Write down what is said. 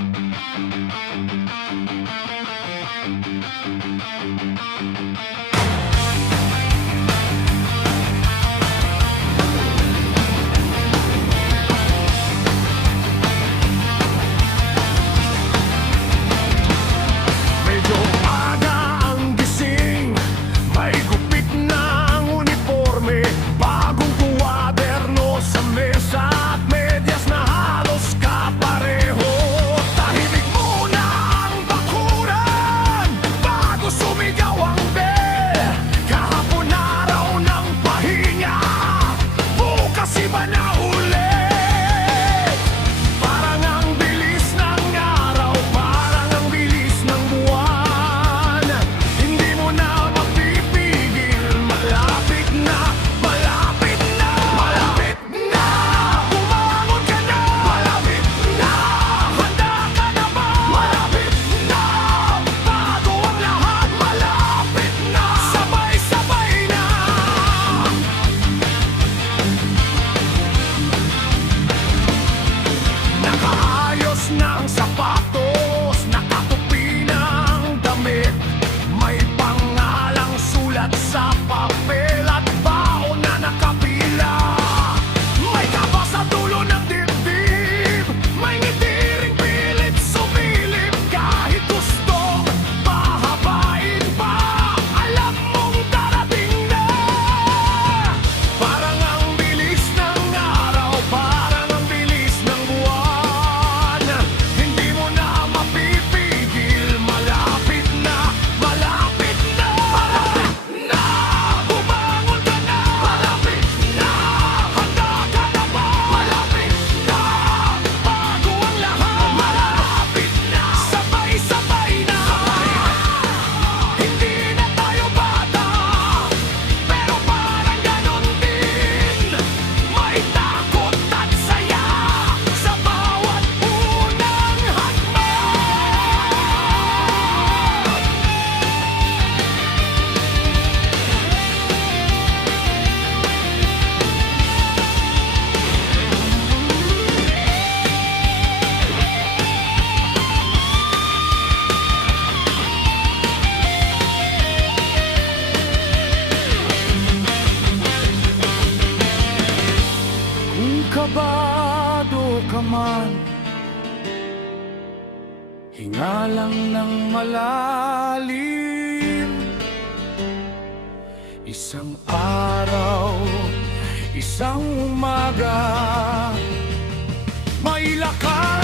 Medyo aga ang gising, may gupit ng uniforme, bagong kuwaderno sa mesa at medyas na halos kapareho. Tahimik muna ang bakuran bago sumigaw ang bell. Kahapon araw ng pahinga, bukas iba na ulit. Parang ang bilis ng araw, parang ang bilis ng buwan. Hindi mo na mapipigil, malapit na, malapit na, malapit na. Bumangon ka na, malapit na. Handa ka na ba? Malapit na. Bago ang lahat, malapit na. Sabay-sabay na. Nakaayos ng sapatos, nakatupi ng damit, may pangalang sulat sa papel at baon na nakapila. May kaba sa dulo ng dibdib, may ngiti ring pilit sumilip. Kahit gusto pahabain pa, alam mong darating na. Parang ang bilis ng araw, parang ang bilis ng buwan. Hindi mo na mapipigil, malapit na, malapit na, malapit na. Bumangon ka na, malapit na. Handa ka na ba? Malapit na. Bago ang lahat, malapit na. Sabay-sabay na. Hindi na tayo bata, pero parang ganon din. May takot at saya sa bawat unang hakbang. Kung kabado ka man, hinga lang ng malalim. Isang araw, isang umaga, may lakas